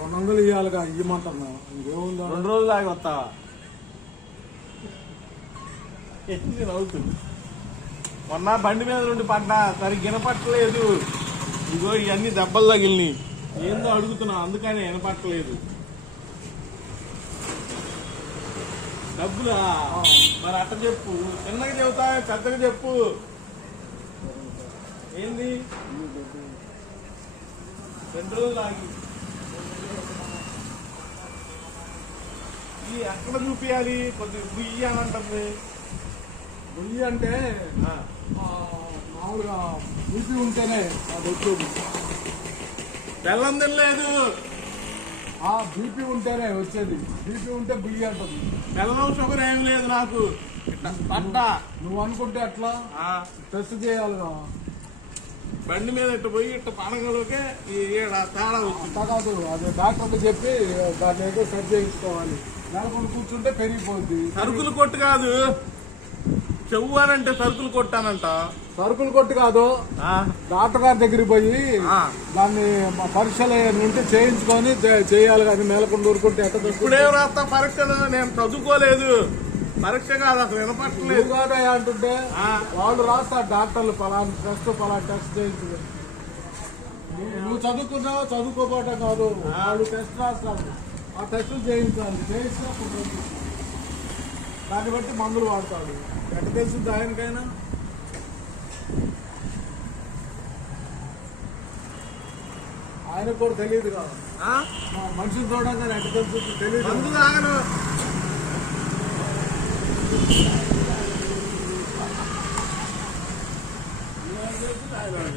200 ఇవ్వాలిగా ఇవ్వమంటున్నా ఇంకేముందా 2 రోజులు ఆగి వస్తావా? ఎన్ని నవ్వుతుంది. మొన్న బండి మీద నుండి పడ్డా సరిగ్గా వినపట్టలేదు. ఇగో ఇవన్నీ దెబ్బలు తగిలినాయి. ఏందో అడుగుతున్నా అందుకనే వినపట్టలేదు. డబ్బులా? మరి అట్ట చెప్పు. చిన్నగా చెబుతా పెద్దగా చెప్పు. ఏంది 2 రోజులు ఆగి ఎక్కడ చూపించాలి? కొద్దిగా బుయ్యి అని అంటుంది. బుయ్యి అంటే మామూలుగా బీపీ ఉంటేనే అది వచ్చేది. బెల్లం తినలేదు. బీపీ ఉంటేనే వచ్చేది. బీపీ ఉంటే బుయ్యి అంటుంది. బెల్లం షుగర్ ఏం లేదు నాకు. పడ్డా నువ్వు అనుకుంటే అట్లా టెస్ట్ చేయాలిగా. బండి మీద ఇట్ట పోయి ఇట్ట పండగలోకే తేడా వచ్చింది. కాదు అదే డాక్టర్కి చెప్పి దాన్ని ఏదో సెట్ చేయించుకోవాలి. నెలకొని కూర్చుంటే పెరిగిపోద్ది. సరుకులు కొట్టు కాదు, చెవు అని అంటే సరుకులు కొట్టానంట. సరుకులు కొట్టు కాదు, డాక్టర్ గారి దగ్గరికి పోయి దాన్ని పరీక్షలు ఉంటే చేయించుకొని చేయాలి. కానీ నెలకొని ఊరుకుంటే ఎక్కడ ఇప్పుడే రాస్తా పరీక్షలు? నేను చదువుకోలేదు. పరీక్ష కాదు అసలు వినపట్టలేదు. కాదయా అంటుంటే వాళ్ళు రాస్తారు డాక్టర్లు పలానా టెస్ట్ చేయించు. నువ్వు చదువుకున్నావా చదువుకోపోవటం కాదు, వాళ్ళు టెస్ట్ రాస్తారు. ఆ టెస్టులు చేయించాలి. చేయించినప్పుడు దాన్ని బట్టి మందులు వాడతాడు. ఎట్ట తెలిసింది ఆయనకైనా? ఆయనకు కూడా తెలియదు కాదు. మనిషిని చూడంగానే ఎట్ట తెలుస్తుంది? తెలియదు. మందు తాగను. ఆయన